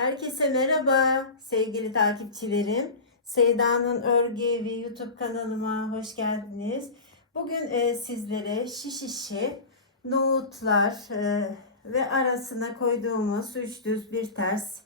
Herkese merhaba sevgili takipçilerim. Sevda'nın Örgü Evi YouTube kanalıma hoş geldiniz. Bugün e, sizlere şiş işi, nohutlar e, ve arasına koyduğumuz üç düz bir ters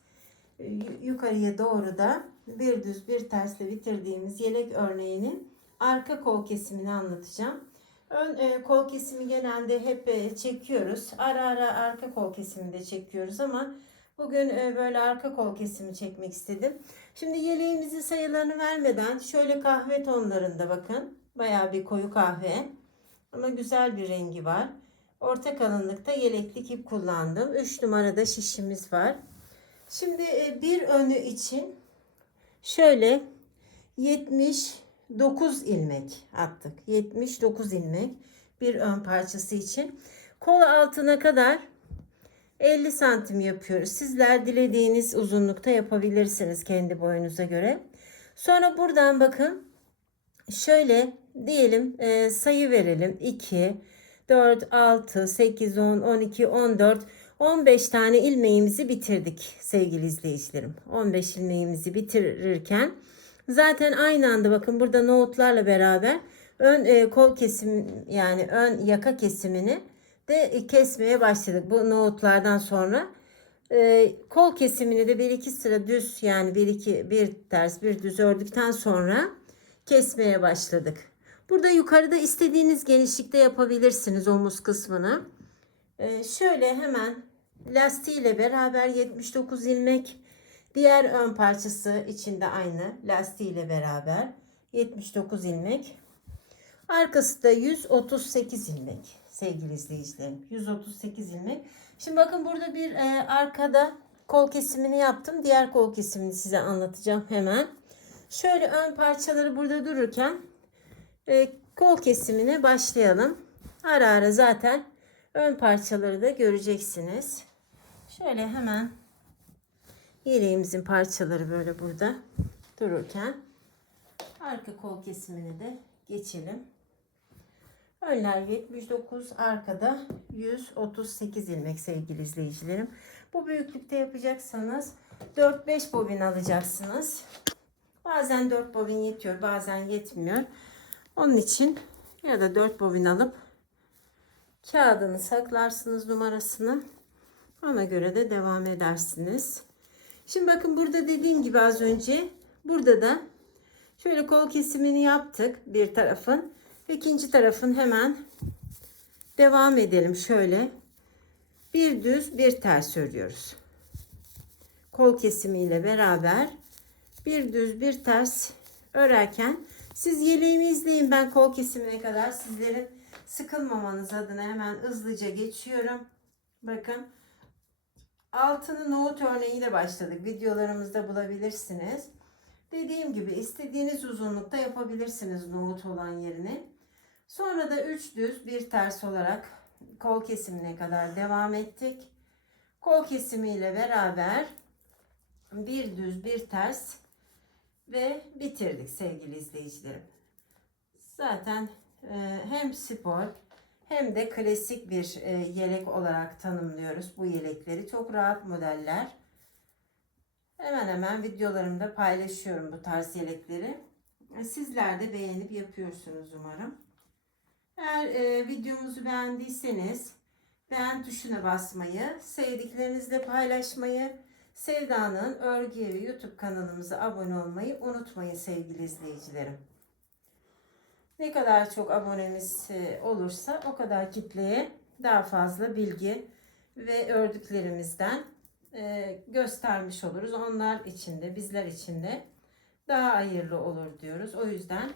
e, yukarıya doğru da bir düz bir tersle bitirdiğimiz yelek örneğinin arka kol kesimini anlatacağım. Ön e, kol kesimi genelde hep e, çekiyoruz. Ara ara arka kol kesimini de çekiyoruz ama bugün e, böyle arka kol kesimi çekmek istedim. Şimdi yeleğimizin sayılarını vermeden şöyle kahve tonlarında bakın. Bayağı bir koyu kahve ama güzel bir rengi var. Orta kalınlıkta yeleklik ip kullandım. 3 numarada şişimiz var. Şimdi e, bir önü için şöyle 79 ilmek attık. 79 ilmek bir ön parçası için. Kol altına kadar 50 santim yapıyoruz. Sizler dilediğiniz uzunlukta yapabilirsiniz kendi boyunuza göre. Sonra buradan bakın şöyle diyelim e, sayı verelim. 2, 4, 6, 8, 10, 12, 14, 15 tane ilmeğimizi bitirdik sevgili izleyicilerim. 15 ilmeğimizi bitirirken zaten aynı anda bakın burada nohutlarla beraber ön e, kol kesim yani ön yaka kesimini de kesmeye başladık bu nohutlardan sonra. E, kol kesimini de bir iki sıra düz yani bir iki bir ters bir düz ördükten sonra kesmeye başladık. Burada yukarıda istediğiniz genişlikte yapabilirsiniz omuz kısmını. Ee, şöyle hemen lastiğiyle beraber 79 ilmek diğer ön parçası içinde aynı lastiğiyle beraber 79 ilmek arkası da 138 ilmek sevgili izleyicilerim. 138 ilmek. Şimdi bakın burada bir e, arkada kol kesimini yaptım. Diğer kol kesimini size anlatacağım hemen. Şöyle ön parçaları burada dururken e, kol kesimine başlayalım. Ara ara zaten ön parçaları da göreceksiniz. Şöyle hemen yeleğimizin parçaları böyle burada dururken arka kol kesimine de geçelim. Önler 79, arkada 138 ilmek sevgili izleyicilerim. Bu büyüklükte yapacaksanız 4-5 bobin alacaksınız. Bazen 4 bobin yetiyor, bazen yetmiyor. Onun için ya da 4 bobin alıp kağıdını saklarsınız numarasını. Ona göre de devam edersiniz. Şimdi bakın burada dediğim gibi az önce burada da şöyle kol kesimini yaptık bir tarafın. İkinci tarafın hemen devam edelim şöyle. Bir düz bir ters örüyoruz. Kol kesimiyle beraber bir düz bir ters örerken siz yeleğimi izleyin ben kol kesimine kadar sizlerin sıkılmamanız adına hemen hızlıca geçiyorum. Bakın altını nohut örneğiyle başladık. Videolarımızda bulabilirsiniz. Dediğim gibi istediğiniz uzunlukta yapabilirsiniz nohut olan yerini. Sonra da 3 düz bir ters olarak kol kesimine kadar devam ettik. Kol kesimiyle beraber bir düz bir ters ve bitirdik sevgili izleyicilerim. Zaten e, hem spor hem de klasik bir e, yelek olarak tanımlıyoruz bu yelekleri. Çok rahat modeller. Hemen hemen videolarımda paylaşıyorum bu tarz yelekleri. Sizler de beğenip yapıyorsunuz umarım. Eğer e, videomuzu beğendiyseniz beğen tuşuna basmayı, sevdiklerinizle paylaşmayı, Sevda'nın Örgü Evi YouTube kanalımıza abone olmayı unutmayın sevgili izleyicilerim. Ne kadar çok abonemiz e, olursa o kadar kitleye daha fazla bilgi ve ördüklerimizden e, göstermiş oluruz. Onlar için de bizler için de daha hayırlı olur diyoruz. O yüzden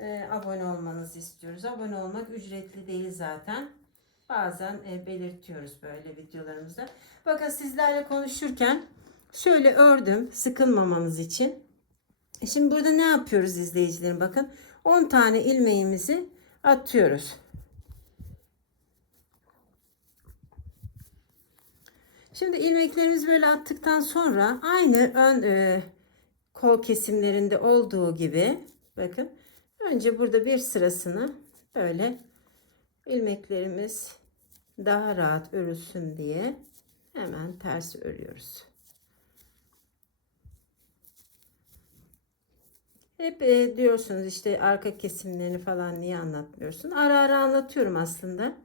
e, abone olmanızı istiyoruz. Abone olmak ücretli değil zaten. Bazen belirtiyoruz böyle videolarımızda. Bakın sizlerle konuşurken şöyle ördüm sıkılmamanız için. Şimdi burada ne yapıyoruz izleyicilerim bakın. 10 tane ilmeğimizi atıyoruz. Şimdi ilmeklerimizi böyle attıktan sonra aynı ön e, kol kesimlerinde olduğu gibi bakın Önce burada bir sırasını böyle ilmeklerimiz daha rahat örülsün diye hemen ters örüyoruz. Hep e, diyorsunuz işte arka kesimlerini falan niye anlatmıyorsun? Ara ara anlatıyorum aslında.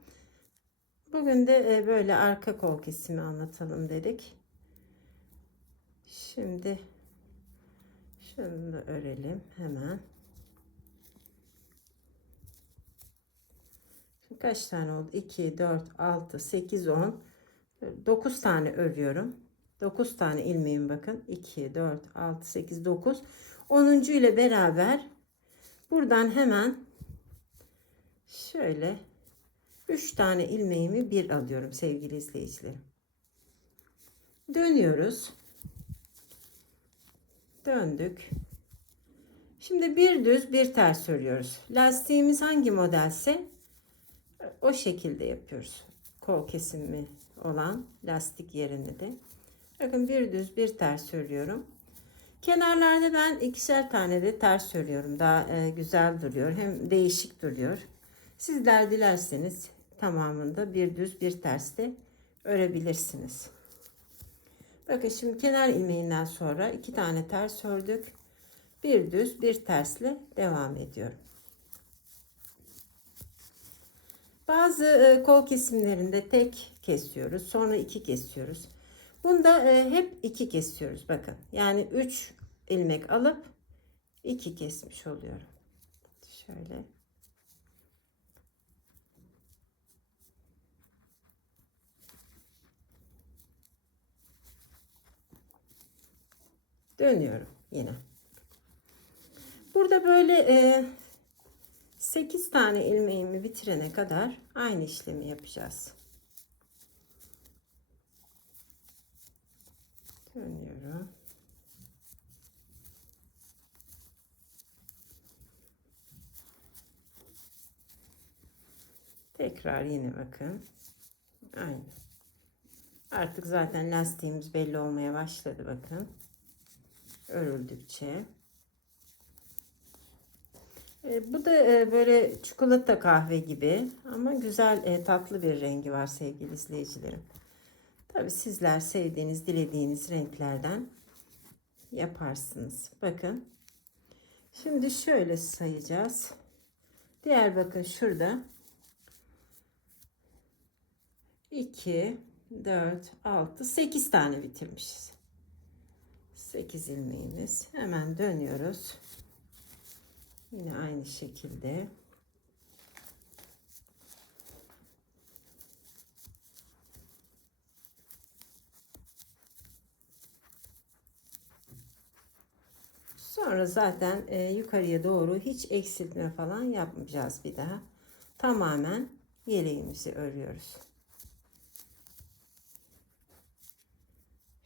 Bugün de e, böyle arka kol kesimi anlatalım dedik. Şimdi şunu da örelim hemen. Kaç tane oldu? 2, 4, 6, 8, 10. 9 tane örüyorum. 9 tane ilmeğim bakın. 2, 4, 6, 8, 9. 10. ile beraber buradan hemen şöyle 3 tane ilmeğimi bir alıyorum sevgili izleyicilerim. Dönüyoruz. Döndük. Şimdi bir düz bir ters örüyoruz. Lastiğimiz hangi modelse o şekilde yapıyoruz. Kol kesimi olan lastik yerini de. Bakın bir düz bir ters örüyorum. Kenarlarda ben ikişer tane de ters örüyorum. Daha e, güzel duruyor. Hem değişik duruyor. Sizler dilerseniz tamamında bir düz bir ters de örebilirsiniz. Bakın şimdi kenar ilmeğinden sonra iki tane ters ördük. Bir düz bir tersle devam ediyorum. Bazı e, kol kesimlerinde tek kesiyoruz. Sonra iki kesiyoruz. Bunda e, hep iki kesiyoruz. Bakın. Yani üç ilmek alıp iki kesmiş oluyorum. Şöyle. Dönüyorum yine. Burada böyle e, 8 tane ilmeğimi bitirene kadar aynı işlemi yapacağız. Dönüyorum. Tekrar yine bakın. Aynı. Artık zaten lastiğimiz belli olmaya başladı bakın. Örüldükçe. E, bu da e, böyle çikolata kahve gibi ama güzel e, tatlı bir rengi var sevgili izleyicilerim. Tabi sizler sevdiğiniz, dilediğiniz renklerden yaparsınız. Bakın. Şimdi şöyle sayacağız. Diğer bakın şurada 2 4 6 8 tane bitirmişiz. 8 ilmeğimiz. Hemen dönüyoruz. Yine aynı şekilde. Sonra zaten e, yukarıya doğru hiç eksiltme falan yapmayacağız bir daha. Tamamen yeleğimizi örüyoruz.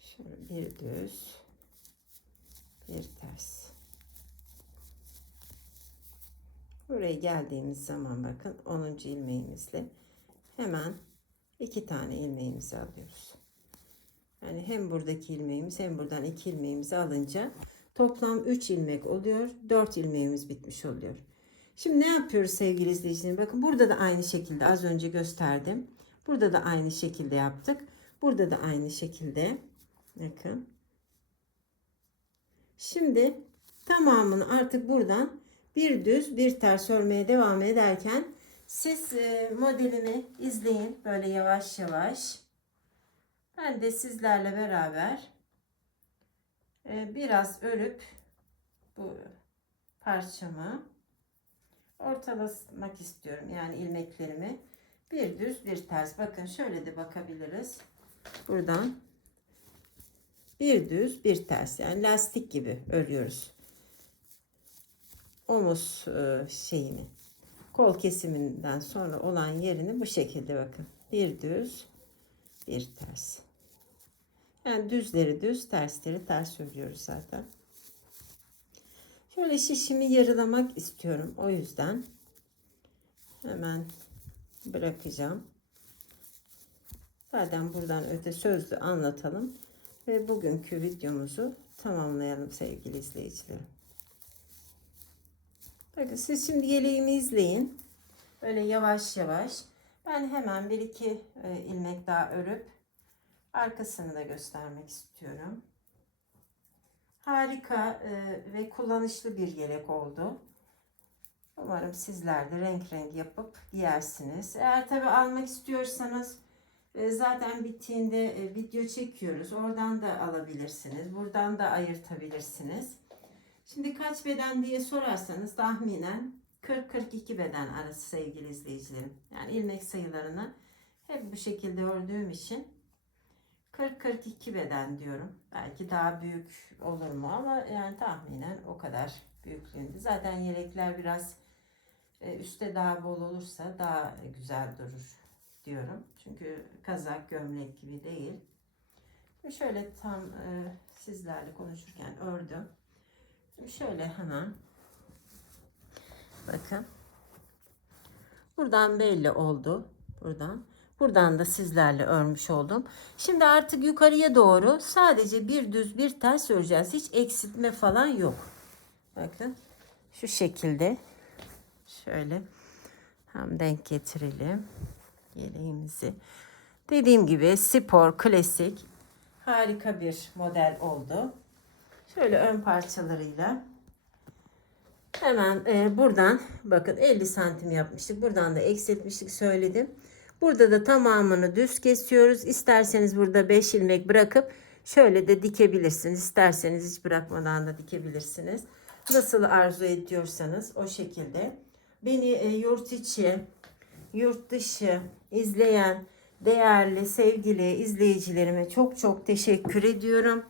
Şöyle bir düz, bir ters. Buraya geldiğimiz zaman bakın 10. ilmeğimizle hemen iki tane ilmeğimizi alıyoruz. Yani hem buradaki ilmeğimiz hem buradan iki ilmeğimizi alınca toplam 3 ilmek oluyor. 4 ilmeğimiz bitmiş oluyor. Şimdi ne yapıyoruz sevgili izleyicilerim? Bakın burada da aynı şekilde az önce gösterdim. Burada da aynı şekilde yaptık. Burada da aynı şekilde. Bakın. Şimdi tamamını artık buradan bir düz bir ters örmeye devam ederken siz e, modelimi izleyin böyle yavaş yavaş. Ben de sizlerle beraber e, biraz örüp bu parçamı ortalamak istiyorum. Yani ilmeklerimi bir düz bir ters. Bakın şöyle de bakabiliriz. Buradan bir düz bir ters yani lastik gibi örüyoruz omuz e, şeyini kol kesiminden sonra olan yerini bu şekilde bakın. Bir düz, bir ters. Yani düzleri düz, tersleri ters örüyoruz zaten. Şöyle şişimi yarılamak istiyorum. O yüzden hemen bırakacağım. Zaten buradan öte sözlü anlatalım ve bugünkü videomuzu tamamlayalım sevgili izleyicilerim. Bakın siz şimdi yeleğimi izleyin. Böyle yavaş yavaş. Ben hemen bir iki e, ilmek daha örüp arkasını da göstermek istiyorum. Harika e, ve kullanışlı bir yelek oldu. Umarım sizler de renk renk yapıp giyersiniz. Eğer tabi almak istiyorsanız e, zaten bittiğinde video çekiyoruz. Oradan da alabilirsiniz. Buradan da ayırtabilirsiniz. Şimdi kaç beden diye sorarsanız tahminen 40-42 beden arası sevgili izleyicilerim. Yani ilmek sayılarını hep bu şekilde ördüğüm için 40-42 beden diyorum. Belki daha büyük olur mu ama yani tahminen o kadar büyüklüğünde. Zaten yelekler biraz e, üstte daha bol olursa daha güzel durur diyorum. Çünkü kazak, gömlek gibi değil. Şöyle tam e, sizlerle konuşurken ördüm. Şimdi şöyle hemen bakın. Buradan belli oldu. Buradan. Buradan da sizlerle örmüş oldum. Şimdi artık yukarıya doğru sadece bir düz bir ters öreceğiz. Hiç eksiltme falan yok. Bakın şu şekilde şöyle hem denk getirelim yeleğimizi. Dediğim gibi spor klasik harika bir model oldu. Şöyle ön parçalarıyla hemen e, buradan bakın 50 santim yapmıştık. Buradan da eksiltmiştik söyledim. Burada da tamamını düz kesiyoruz. İsterseniz burada 5 ilmek bırakıp şöyle de dikebilirsiniz. İsterseniz hiç bırakmadan da dikebilirsiniz. Nasıl arzu ediyorsanız o şekilde. Beni e, yurt içi, yurt dışı izleyen değerli sevgili izleyicilerime çok çok teşekkür ediyorum.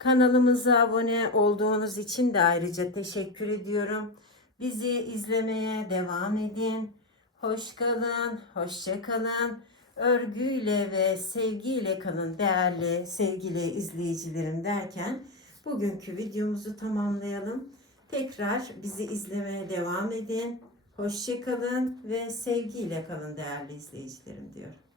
Kanalımıza abone olduğunuz için de ayrıca teşekkür ediyorum. Bizi izlemeye devam edin. Hoş kalın, hoşça kalın. Örgüyle ve sevgiyle kalın değerli sevgili izleyicilerim derken bugünkü videomuzu tamamlayalım. Tekrar bizi izlemeye devam edin. Hoşça kalın ve sevgiyle kalın değerli izleyicilerim diyorum.